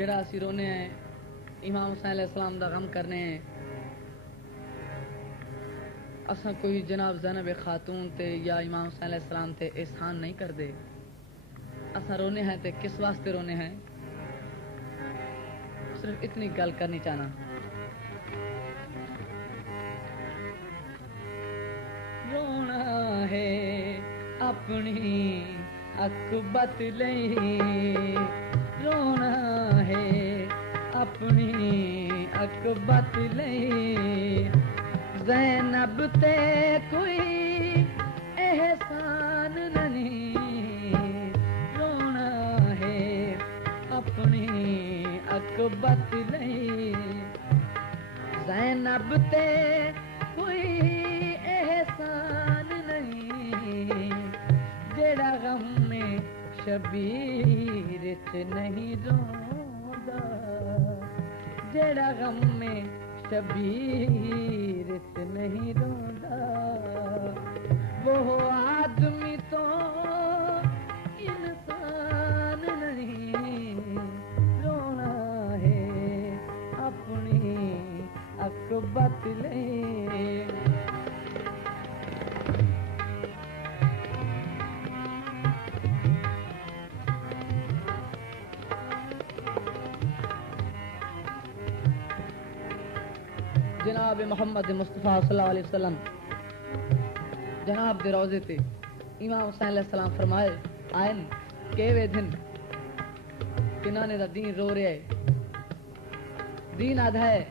جڑا اسی رونے ہیں امام حسین علیہ السلام دا غم کرنے ہیں، اساں کوئی جناب زینب خاتون تے یا امام حسین علیہ السلام تے احسان نہیں کر دے. اساں رونے ہیں تے کس واسطے رونے ہیں؟ صرف اتنی گل کرنی چاہنا. رونا ہے اپنی اکبت لئی، رونا ہے اپنی اکبت لئی، زینب تے کوئی احسان نہیں، رونا ہے اپنی اکبت لئی، زینب تے کوئی احسان نہیں، جیڑا غم میں شبیر چ نہیں روندا، جیڑا غم میں شبیر چ نہیں روندا، وہ آدمی تو انسان نہیں، رونا ہے اپنی اکبت لئی. جناب محمد مصطفیٰ صلی اللہ علیہ وسلم جناب دے روزے تے امام حسین علیہ السلام فرمائے آئن کیوے دن کہ نانے دا دین رو رہے ہے. دین آدھا ہے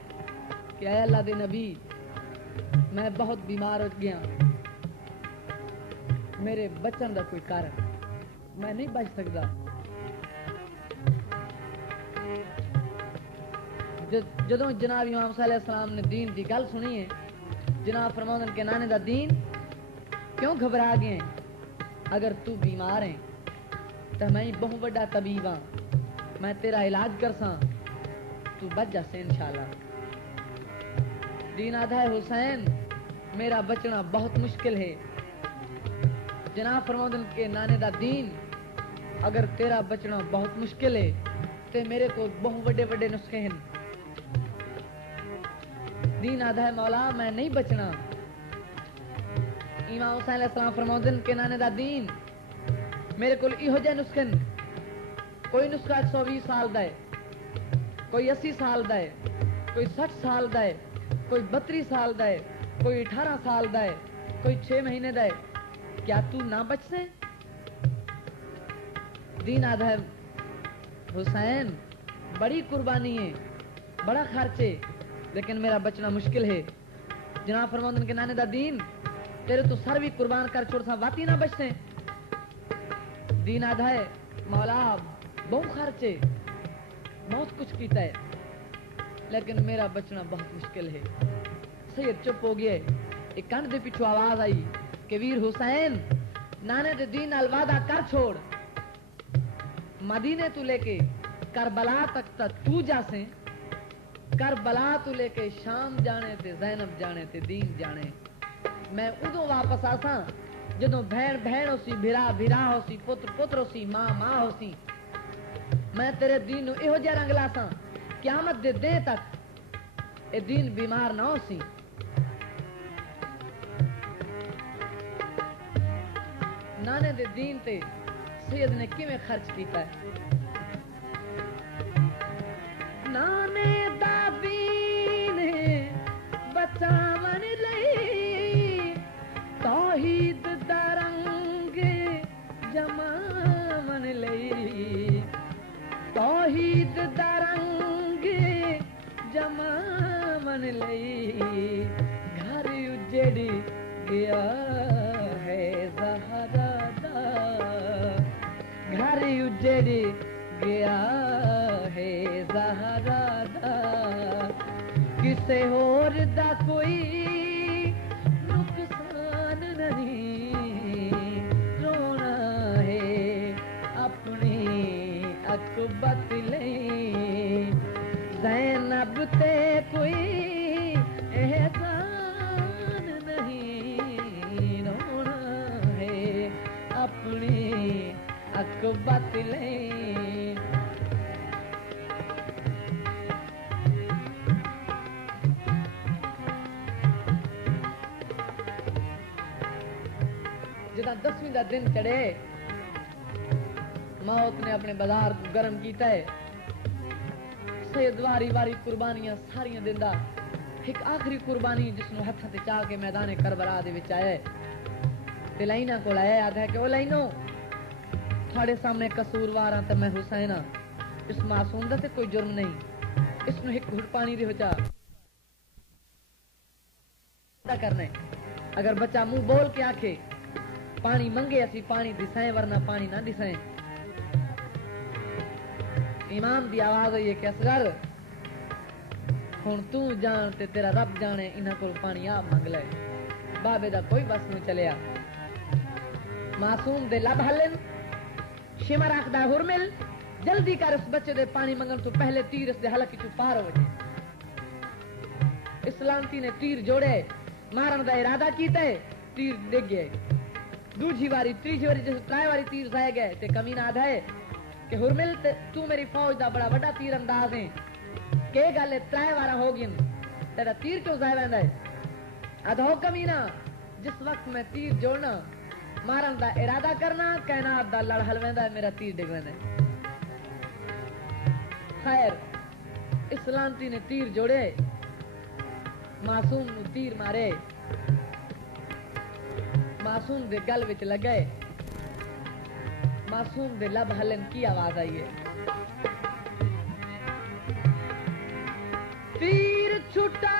کہ اے اللہ دے نبی میں بہت بیمار ہو گیا، میرے بچن دا کوئی کارن میں نہیں بچ سکتا. جدوں جناب امام صلی اللہ علیہ السلام نے دین دی گل سنی ہے، جناب فرماؤں کہ نانے دا دین کیوں گھبرا گئے ہیں؟ اگر تو بیمار ہے تو میں بہت بڑا طبیب ہاں، میں تیرا علاج کرساں، تو بچ جاسے انشاءاللہ. دین آدھا ہے حسین میرا بچنا بہت مشکل ہے. جناب فرماؤں کہ نانے دا دین اگر تیرا بچنا بہت مشکل ہے تو میرے کو بہت بڑے بڑے نسخے ہیں. دین آدھا ہے مولا میں نہیں بچنا. امام حسین علیہ السلام فرماؤں کہ نانے دا دین میرے کو ایہو جے نسخے، کوئی نسخہ 120 سال دا ہے، کوئی 80 سال دا ہے، کوئی 60 سال دا ہے، کوئی 32 سال دا ہے، کوئی 18 سال دا ہے، کوئی 6 مہینے دا ہے. کیا تو نہ بچ سے؟ دین آدھا ہے حسین بڑی قربانی ہے، بڑا خرچ ہے، لیکن میرا بچنا مشکل ہے. جناب فرماؤں کہ نانے دا دین تیرے تو سر بھی قربان کر چھوڑ سا واتی نہ بچ سے. دین آدھا ہے مولا بہت خرچ ہے، بہت کچھ کیتا ہے، لیکن میرا بچنا بہت مشکل ہے. سید چپ ہو گئے. ایک کن دے پیچھو آواز آئی کہ ویر حسین نانے دے دین نال وعدہ کر چھوڑ، مدینے تو لے کے کربلا تک تو جا سے، کربلا تو لے کے شام جانے تے زینب جانے تے دین جانے. میں ادو واپس آساں جدوں بہن بہن ہو سی، بھرا بھرا ہو سی، پتر پتر ہو سی، ماں ماں ہو سی. میں تیرے دین نو ایہو جہ رنگ لاساں قیامت دے دن تک اے دین بیمار نہ ہو سی. نانے دے دین تے سید نے کیویں خرچ کیتا ہے؟ نانے دا دین بچاون لئی توحید دا رنگ جماون لئی، توحید دا رنگ جماون لئی، گھر اجڑ گیا ہے زہرا دا، گھر اجڑ گیا ہے زہرا دا، کسے اور دا کوئی نقصان نہیں، رونا ہے اپنی اکبت لئی، زینب تے کوئی احسان نہیں، رونا ہے اپنی اکبت لئی. جدہ 10ویں دا دن چڑھے موت نے اپنے بازار کو گرم کیتا ہے سید واری واری قربانیاں ساریاں دیندا ایک آخری قربانی جس نو ہتھاں تے چا کے میدان کربلا دے وچ آیا تے لائنا کول آیا آکھیا کہ او لائنو تھوڑے سامنے قصوروار ہاں تے میں حسین ہاں اس معصوم دا تے کوئی جرم نہیں اس نو ایک گھٹ پانی دے وچا کرنا ہے اگر بچہ منہ بول کے آکھے پانی منگے اسی پانی دسائیں ورنہ پانی نہ دسائیں امام دی آواز ہوئی ہے کہ اصغر ہن تو جان تے تیرا رب جانے انہاں کول پانی آپ منگ لے بابے دا کوئی بس نہیں چلیا معصوم دے لب ہلن شمر آکھدا ہرمل جلدی کر اس بچے دے پانی منگن تو پہلے تیر اس دے حلق چوں پار ہو جائے اسلامتی نے تیر جوڑے مارن دا ارادہ کیتا ہے تیر ڈگ گئے دوجی واری تیجی واری جس ترائے واری تیر ضائع گئے تے کمینہ آدھا ہے کہ ہرمل تو میری فوج دا بڑا بڑا تیر انداز ہے کہ گل ترائے وارا ہو گئن تیرا تیر کیوں ضائع ویندا ہے آدھا ہو کمینہ جس وقت میں تیر جوڑنا مارن دا ارادہ کرنا کائنات دا لڑ ہل ویندا ہے میرا تیر ڈگ ویندا ہے خیر اسلامتی نے تیر جوڑے معصوم نو تیر مارے معصوم دے گل وچ لگے معصوم دے لب ہلن کی آواز آئی ہے تیر چھٹا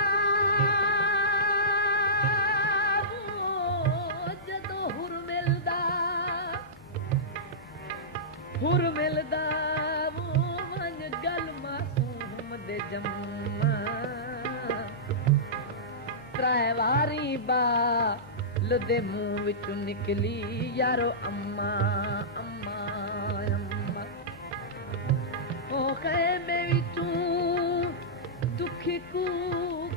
جدو ہر ملدا ون گل معصوم دے جمع ترائے واری بال دے منہ وچوں نکلی یارو اما اما اما او خیمے وچوں دکھ کو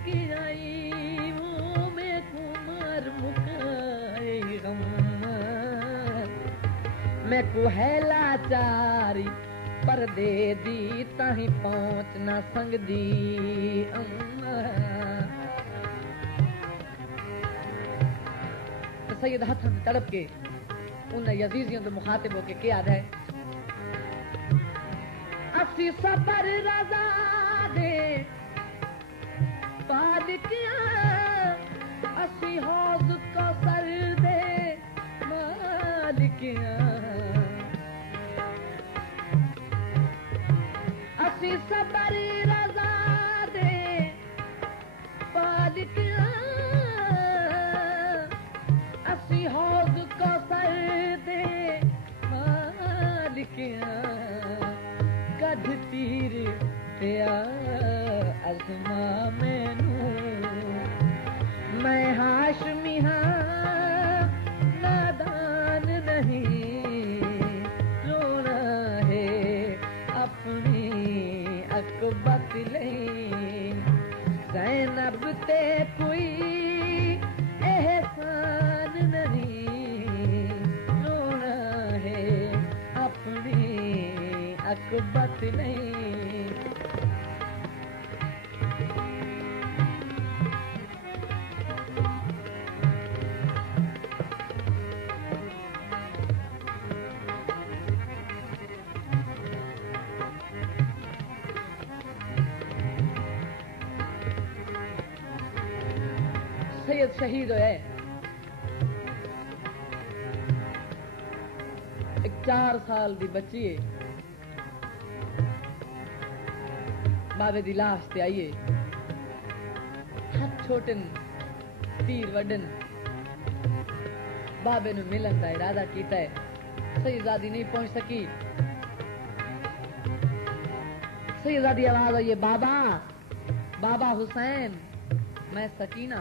کی آئی وہ میں کو مار مکائی غم میں کو ہے لاچاری پردے دی تاہیں پہنچ نہ سنگ دی اما سید ہاتھ تڑپ کے ان یزیزیوں تو مخاطب ہو کے کیا ہے اسی صبر رضا دے صادقیاں اسی حوض کو سر دے مالکیاں اسی صبر رضا دے صادقیاں اسی حوض کو سر دے مالکیاں کدھ تیر پیا ازما مینو میں ہاشمی ہاں نادان نہیں رونا ہے اپنی اکبت لئی زینب تے کوئی احسان نہیں رونا ہے اپنی اکبت نہیں سید شہید ہوئے ایک 4 سال دی بچی ہے بابے دی لاش تے آئیے ہاتھ چھوٹن تیر وڈن بابے نو ملن دا ارادہ کیتا ہے سیدزادی نہیں پہنچ سکی سیدزادی آواز آئی ہے بابا بابا حسین میں سکینہ